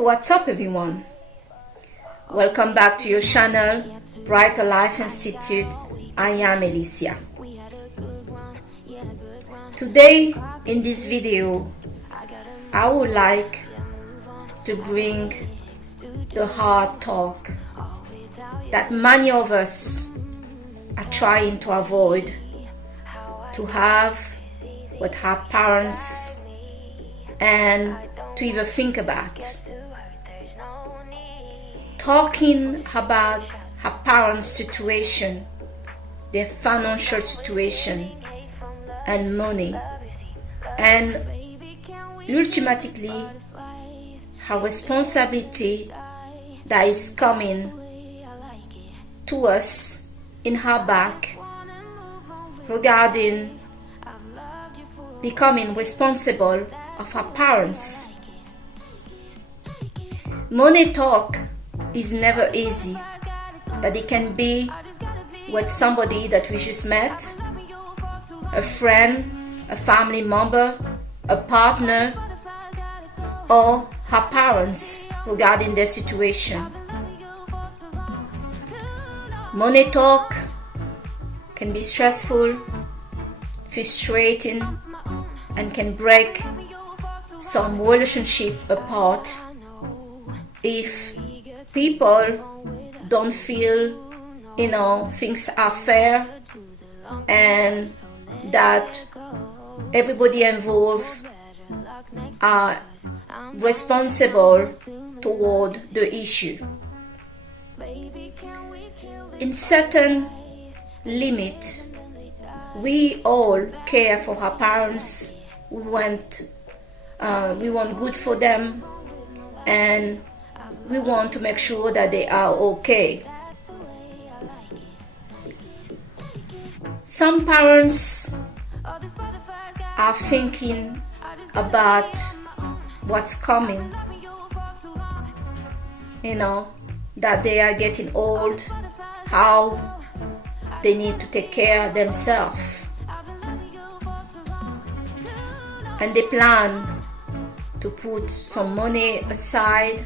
So what's up, everyone? Welcome back to your channel, Brighter Life Institute. I am Alicia. Today in this video, I would like to bring the hard talk that many of us are trying to avoid, to have with our parents and to even think about. Talking about her parents' situation, their financial situation and money, and ultimately her responsibility that is coming to us in her back regarding becoming responsible of her parents. Money talk is never easy, that it can be with somebody that we just met, a friend, a family member, a partner, or her parents regarding their situation. Money talk can be stressful, frustrating, and can break some relationship apart if people don't feel, things are fair and that everybody involved are responsible toward the issue. In certain limit, we all care for our parents. We want good for them, and we want to make sure that they are okay. Some parents are thinking about what's coming, that they are getting old, how they need to take care of themselves. And they plan to put some money aside.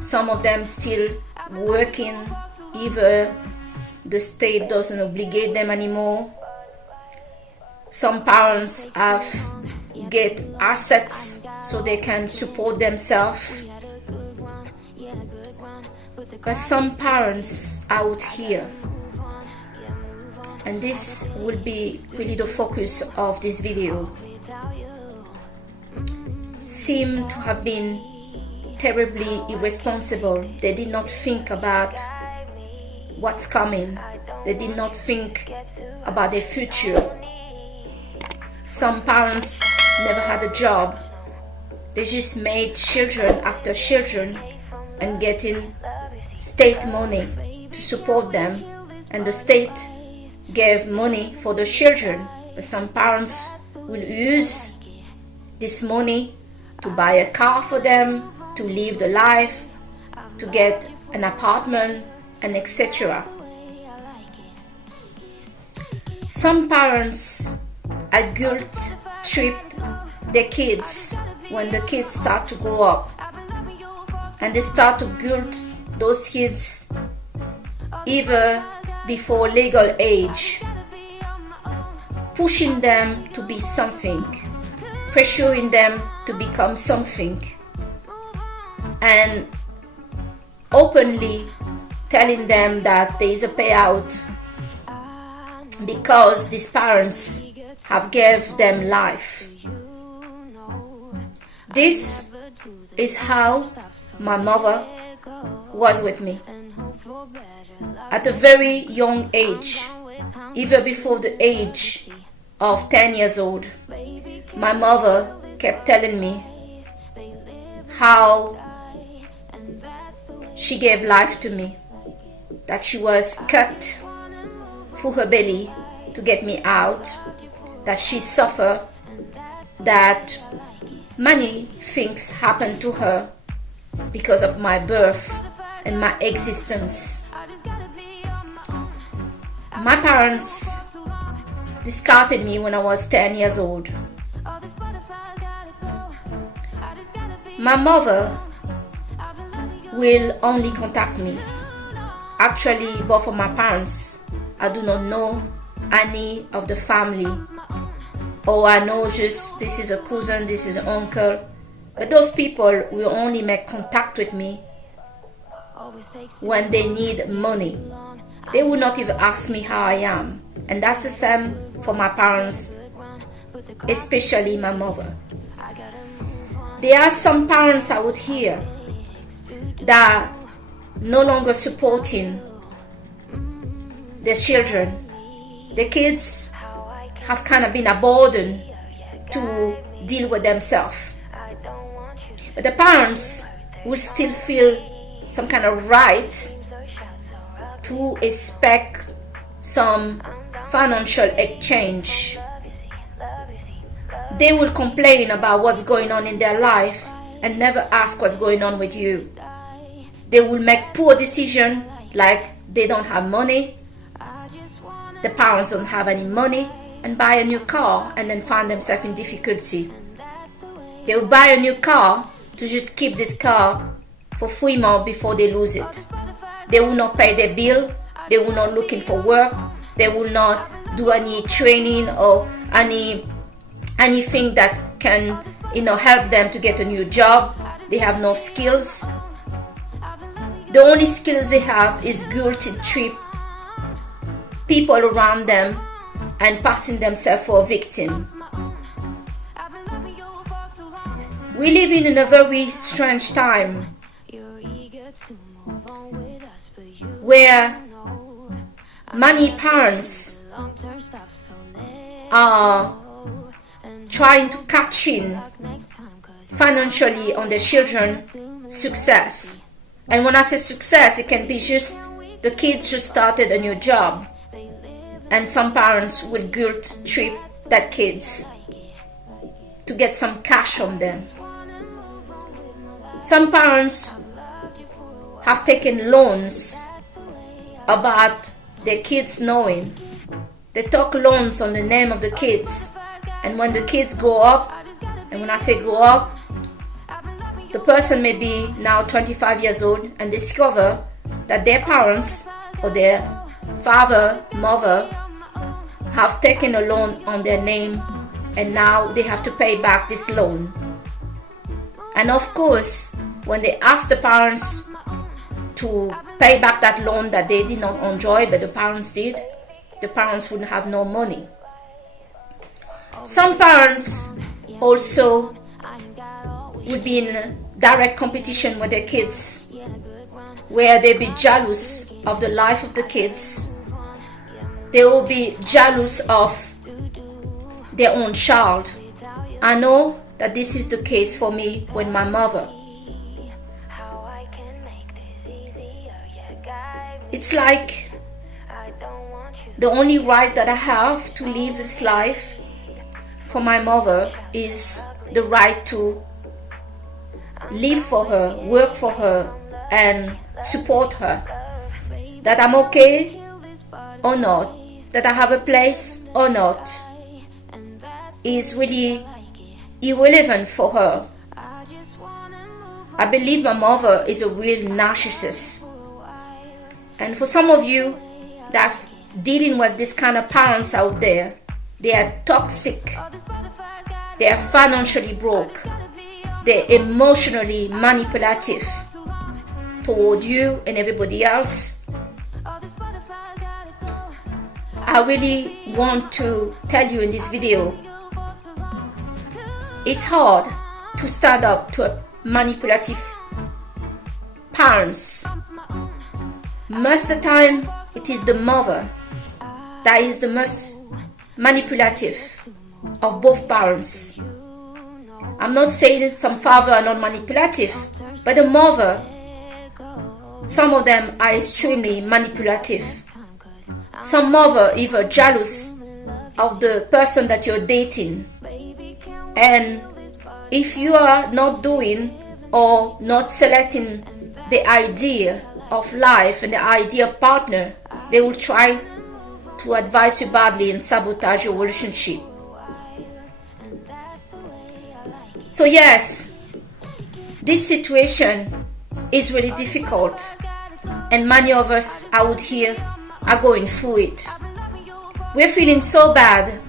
Some of them still working, either the state doesn't obligate them anymore. Some parents have get assets so they can support themselves. But some parents out here, and this will be really the focus of this video, seem to have been terribly irresponsible. They did not think about what's coming. They did not think about their future. Some parents never had a job. They just made children after children and getting state money to support them, and the state gave money for the children. But some parents will use this money to buy a car for them, to live the life, to get an apartment, and etc. Some parents are guilt tripped their kids when the kids start to grow up, and they start to guilt those kids either before legal age, pushing them to be something, pressuring them to become something, and openly telling them that there is a payout because these parents have gave them life. This is how my mother was with me. At a very young age, even before the age of 10 years old, my mother kept telling me how she gave life to me, that she was cut through her belly to get me out, that she suffered, that many things happened to her because of my birth and my existence. My parents discarded me when I was 10 years old. My mother will only contact me. Actually, both of my parents, I do not know any of the family, or I know just this is a cousin, this is an uncle. But those people will only make contact with me when they need money. They will not even ask me how I am. And that's the same for my parents, especially my mother. There are some parents out here that are no longer supporting their children. The kids have kind of been abandoned to deal with themselves. But the parents will still feel some kind of right to expect some financial exchange. They will complain about what's going on in their life and never ask what's going on with you. They will make poor decisions, like they don't have money, the parents don't have any money, and buy a new car and then find themselves in difficulty. They will buy a new car to just keep this car for 3 months before they lose it. They will not pay their bill. They will not looking for work. They will not do any training or anything that can help them to get a new job. They have no skills. The only skills they have is guilty trip people around them and passing themselves for a victim. We live in a very strange time where many parents are trying to catch in financially on their children's success. And when I say success, it can be just the kids just started a new job, and some parents will guilt trip that kids to get some cash from them. Some parents have taken loans about their kids knowing. They took loans on the name of the kids, and when the kids grow up, and when I say grow up, the person may be now 25 years old and discover that their parents or their father, mother have taken a loan on their name, and now they have to pay back this loan. And of course, when they ask the parents to pay back that loan that they did not enjoy but the parents did, the parents wouldn't have no money. Some parents also would be in direct competition with their kids, where they be jealous of the life of the kids. They will be jealous of their own child. I know that this is the case for me with my mother. It's like the only right that I have to live this life for my mother is the right to live for her, work for her, and support her. That I'm okay or not, that I have a place or not, is really irrelevant for her. I believe my mother is a real narcissist. And for some of you that are dealing with this kind of parents out there, they are toxic, they are financially broke, they're emotionally manipulative toward you and everybody else. I really want to tell you in this video, it's hard to stand up to a manipulative parents. Most of the time, it is the mother that is the most manipulative of both parents. I'm not saying that some fathers are not manipulative, but the mother, some of them are extremely manipulative. Some mother even jealous of the person that you're dating. And if you are not doing or not selecting the idea of life and the idea of partner, they will try to advise you badly and sabotage your relationship. So yes, this situation is really difficult, and many of us out here are going through it. We're feeling so bad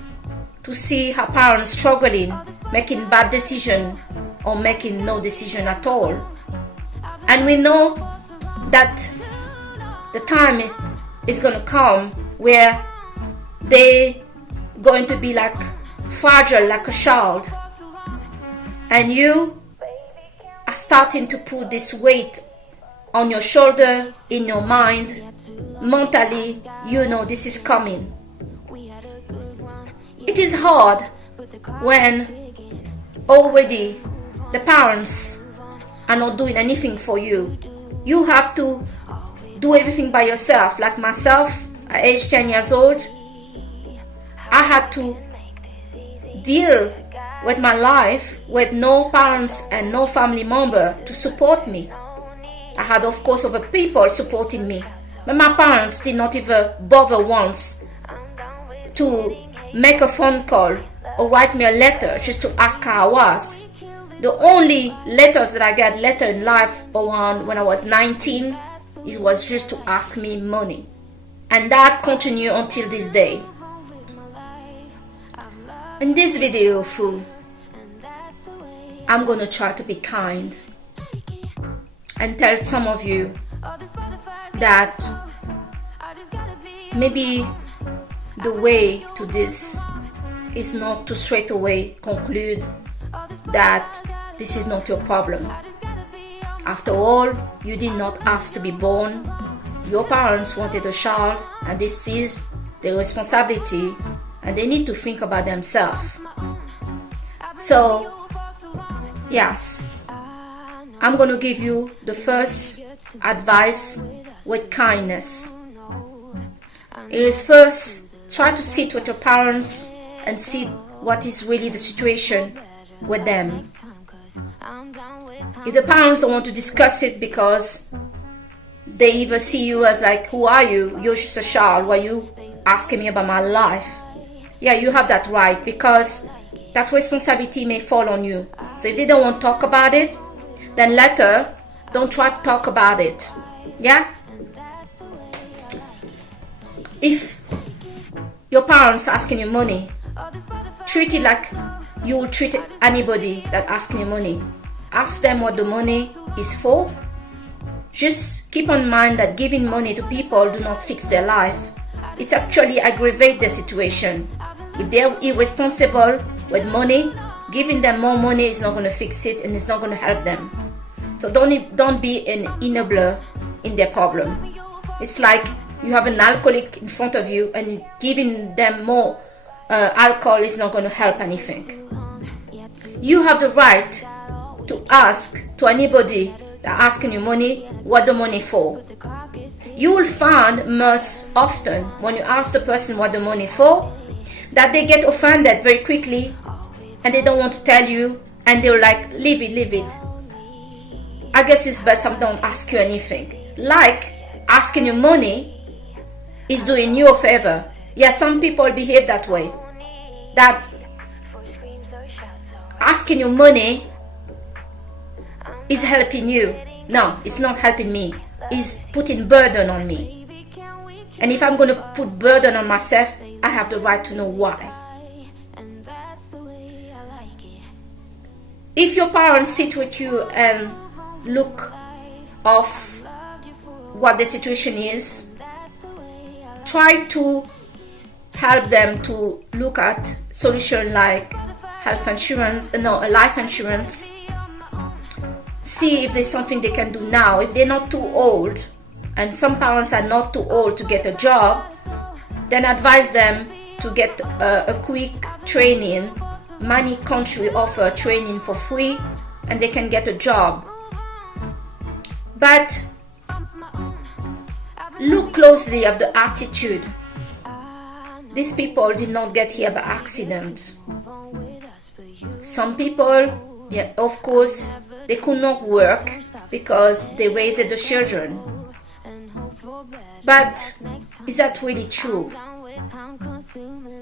to see our parents struggling, making bad decisions or making no decision at all. And we know that the time is going to come where they're going to be like fragile, like a child. And you are starting to put this weight on your shoulder, in your mind, mentally, you know this is coming. It is hard when already the parents are not doing anything for you. You have to do everything by yourself. Like myself, at age 10 years old, I had to deal with my life with no parents and no family member to support me. I had, of course, other people supporting me, but my parents did not even bother once to make a phone call or write me a letter just to ask how I was. The only letters that I got later in life around when I was 19, it was just to ask me money. And that continued until this day. In this video, I'm going to try to be kind and tell some of you that maybe the way to this is not to straight away conclude that this is not your problem. After all, you did not ask to be born. Your parents wanted a child, and this is their responsibility, and they need to think about themselves. So, yes, I'm going to give you the first advice with kindness. It is first, try to sit with your parents and see what is really the situation with them. If the parents don't want to discuss it because they either see you as like, who are you? You're just a child. Why are you asking me about my life? Yeah, you have that right, because that responsibility may fall on you. So if they don't want to talk about it, then later, don't try to talk about it. Yeah? If your parents asking you money, treat it like you will treat anybody that asking you money. Ask them what the money is for. Just keep in mind that giving money to people do not fix their life. It actually aggravates the situation. If they're irresponsible with money, giving them more money is not going to fix it, and it's not going to help them. So don't be an enabler in their problem. It's like you have an alcoholic in front of you, and giving them more alcohol is not going to help anything. You have the right to ask to anybody that asking you money what the money for. You will find most often when you ask the person what the money for, that they get offended very quickly and they don't want to tell you, and they're like, leave it. I guess it's best I don't ask you anything. Like asking you money is doing you a favor. Yeah, some people behave that way. That asking you money is helping you. No, it's not helping me. It's putting burden on me. And if I'm going to put burden on myself, I have the right to know why. If your parents sit with you and look of what the situation is, try to help them to look at solution like life insurance. See if there's something they can do now. If they're not too old, and some parents are not too old to get a job, then advise them to get a quick training. Many countries offer training for free, and they can get a job. But look closely at the attitude. These people did not get here by accident. Some people, yeah, of course, they could not work because they raised the children. But is that really true?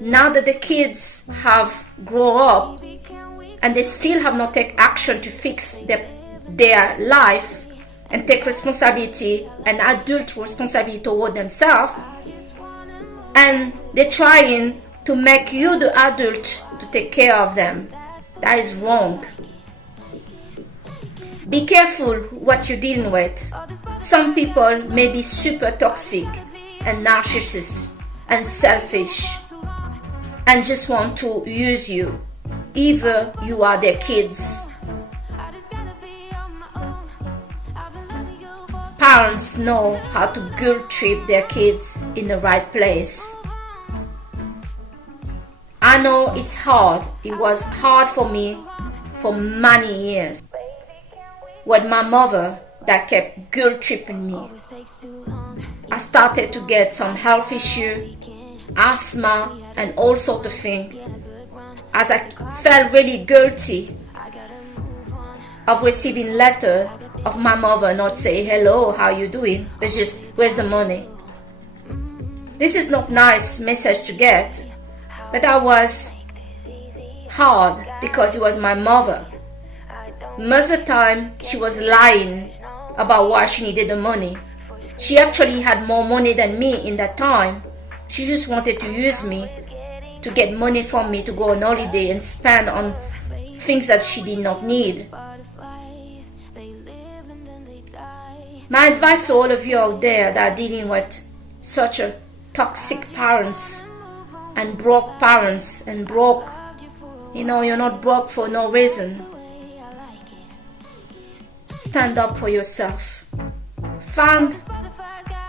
Now that the kids have grown up and they still have not taken action to fix their life and take responsibility, an adult responsibility toward themselves, and they're trying to make you the adult to take care of them. That is wrong. Be careful what you're dealing with. Some people may be super toxic and narcissist and selfish and just want to use you. Either you are their kids. Parents know how to guilt trip their kids in the right place. I know it's hard. It was hard for me for many years. With my mother that kept guilt tripping me. I started to get some health issue, asthma, and all sorts of things. As I felt really guilty of receiving letter of my mother not say hello, how you doing, but just where's the money. This is not nice message to get, but that was hard because it was my mother. Most of the time she was lying about why she needed the money. She actually had more money than me in that time. She just wanted to use me to get money from me to go on holiday and spend on things that she did not need. My advice to all of you out there that are dealing with such a toxic parents and broke parents and broke, you're not broke for no reason. Stand up for yourself. Find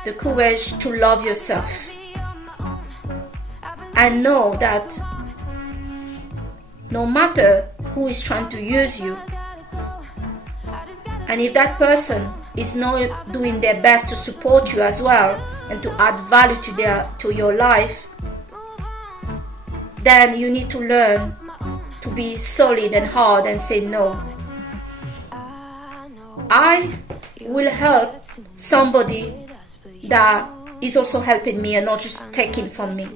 the courage to love yourself. And know that no matter who is trying to use you, and if that person is not doing their best to support you as well and to add value to your life, then you need to learn to be solid and hard and say no. I will help somebody that is also helping me and not just taking from me.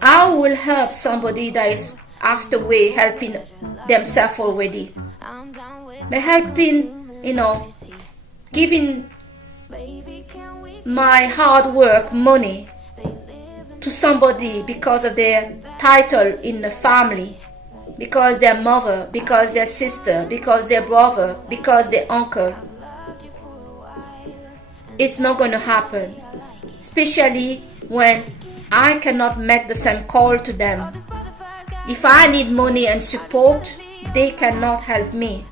I will help somebody that is afterway helping themselves already. By helping, giving my hard work money to somebody because of their title in the family, because their mother, because their sister, because their brother, because their uncle. It's not going to happen, especially when I cannot make the same call to them. If I need money and support, they cannot help me.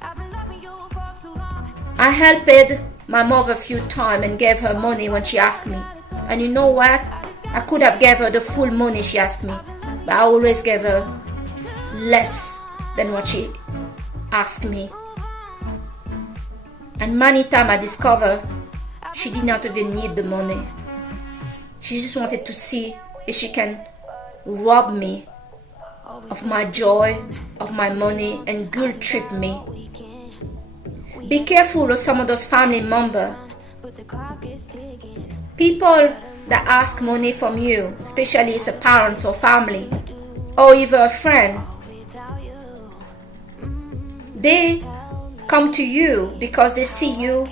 I helped my mother a few times and gave her money when she asked me. And you know what? I could have gave her the full money she asked me, but I always gave her less than what she asked me. And many times I discovered she did not even need the money. She just wanted to see if she can rob me of my joy, of my money, and guilt trip me. Be careful of some of those family members. People that ask money from you, especially as a parent or family, or even a friend, they come to you because they see you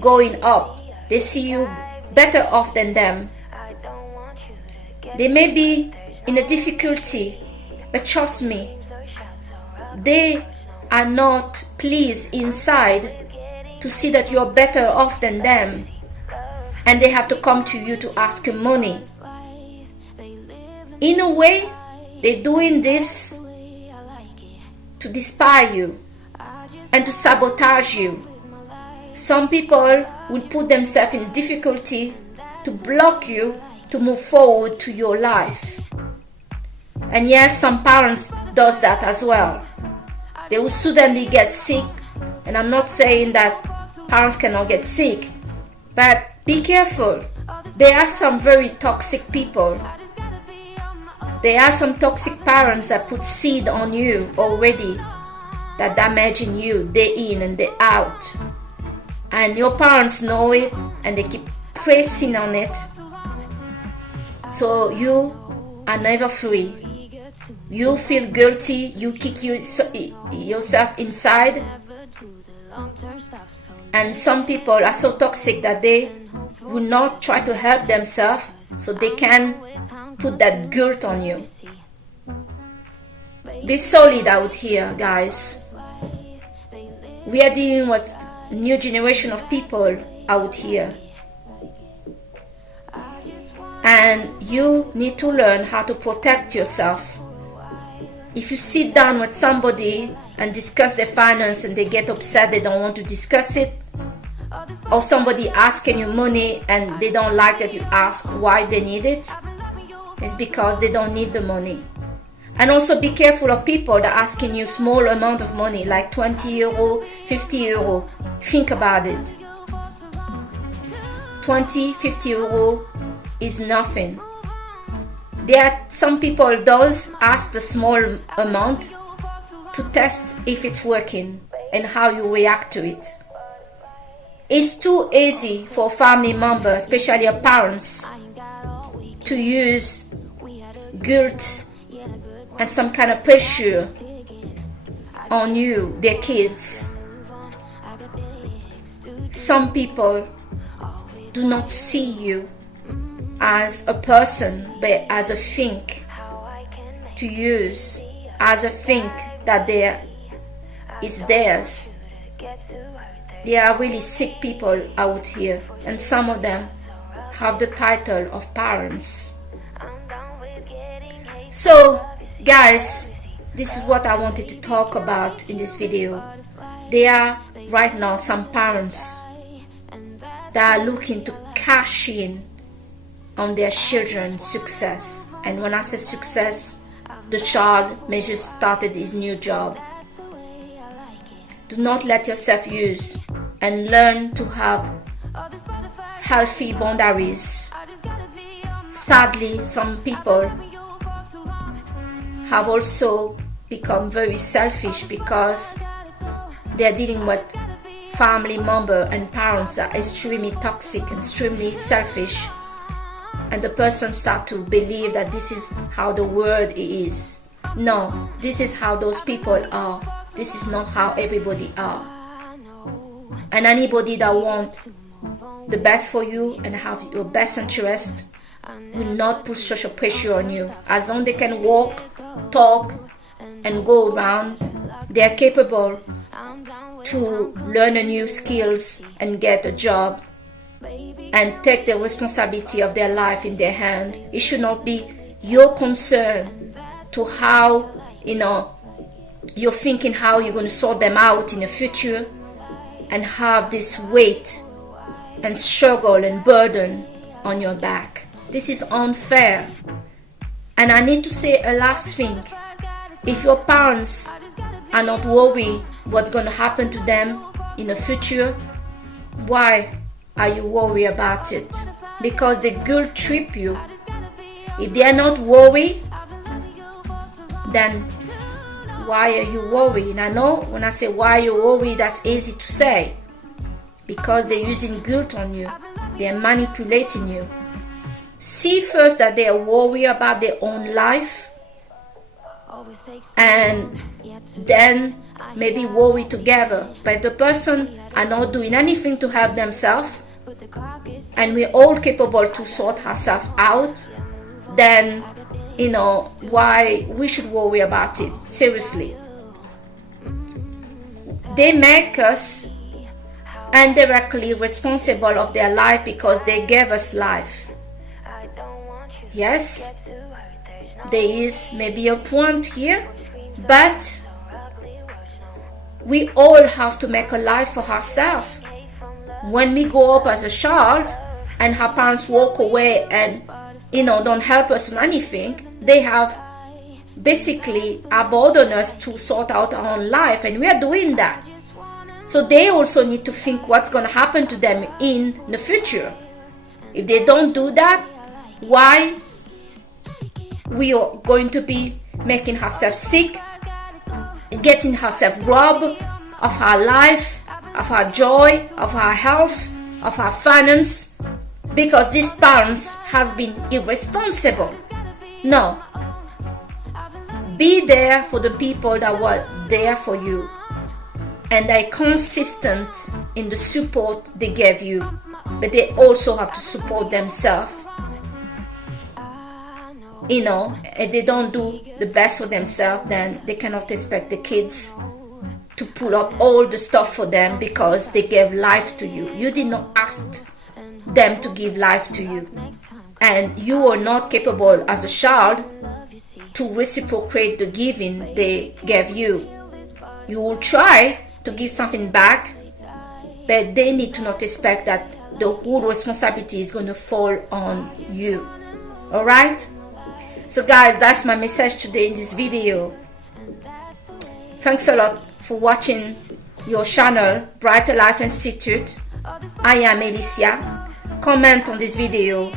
going up. They see you better off than them. They may be in a difficulty, but trust me, they are not pleased inside to see that you're better off than them, and they have to come to you to ask you money. In a way, they're doing this to despise you and to sabotage you. Some people will put themselves in difficulty to block you to move forward to your life. And yes, some parents does that as well. They will suddenly get sick, and I'm not saying that parents cannot get sick, but be careful. There are some very toxic people. There are some toxic parents that put seed on you already, that damaging you day in and day out. And your parents know it, and they keep pressing on it. So you are never free. You feel guilty, you kick yourself inside, And some people are so toxic that they will not try to help themselves, so they can put that guilt on you. Be solid out here, guys. We are dealing with a new generation of people out here. And you need to learn how to protect yourself. If you sit down with somebody and discuss their finance and they get upset, they don't want to discuss it, or somebody asking you money and they don't like that you ask why they need it, it's because they don't need the money. And also be careful of people that are asking you small amount of money, like 20 euro, 50 euro. Think about it. 20, 50 euro is nothing. There are some people does ask the small amount to test if it's working and how you react to it. It's too easy for a family member, especially your parents, to use guilt and some kind of pressure on you, their kids. Some people do not see you as a person, but as a thing to use, as a thing that there is theirs. There are really sick people out here, and some of them have the title of parents. So, guys, this is what I wanted to talk about in this video. There are right now some parents that are looking to cash in on their children's success. And when I say success, the child may just started his new job. Do not let yourself use, and learn to have healthy boundaries. Sadly, some people have also become very selfish because they're dealing with family member and parents that are extremely toxic and extremely selfish, and the person start to believe that this is how the world is. No, this is how those people are. This is not how everybody are. And anybody that want the best for you and have your best interest will not put such a pressure on you. As long as they can walk, talk, and go around, they are capable to learn a new skills and get a job and take the responsibility of their life in their hand. It should not be your concern to how, you're thinking how you're going to sort them out in the future and have this weight and struggle and burden on your back. This is unfair. And I need to say a last thing. If your parents are not worried what's going to happen to them in the future, why are you worried about it? Because they guilt trip you. If they are not worried, then why are you worried? And I know when I say why you're worried, that's easy to say. Because they're using guilt on you. They're manipulating you. See first that they are worried about their own life, and then maybe worry together. But if the person are not doing anything to help themselves, and we're all capable to sort ourselves out, then why we should worry about it. Seriously. They make us indirectly responsible of their life because they gave us life. Yes, there is maybe a point here, but we all have to make a life for ourselves. When we grow up as a child and our parents walk away and don't help us on anything, they have basically abandoned us to sort out our own life, and we are doing that. So they also need to think what's going to happen to them in the future. If they don't do that, why we are going to be making ourselves sick, getting ourselves robbed of our life, of our joy, of our health, of our finance, because these parents has been irresponsible. No. Be there for the people that were there for you, and are consistent in the support they gave you, but they also have to support themselves. You know, if they don't do the best for themselves, then they cannot expect the kids to pull up all the stuff for them because they gave life to you. You did not ask them to give life to you, and you are not capable as a child to reciprocate the giving they gave you. You will try to give something back, but they need to not expect that the whole responsibility is going to fall on you. All right? So guys, that's my message today in this video. Thanks a lot for watching your channel, Brighter Life Institute. I am Alicia. Comment on this video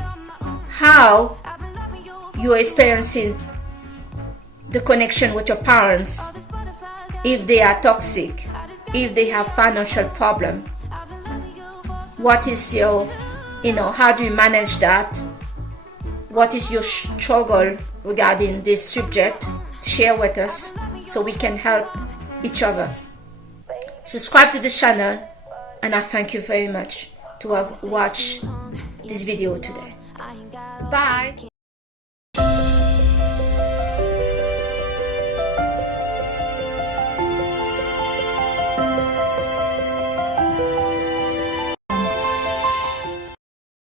how you are experiencing the connection with your parents, if they are toxic, if they have financial problem. What is your, how do you manage that? What is your struggle regarding this subject? Share with us so we can help each other. Subscribe to the channel, and I thank you very much to have watched this video today. Bye.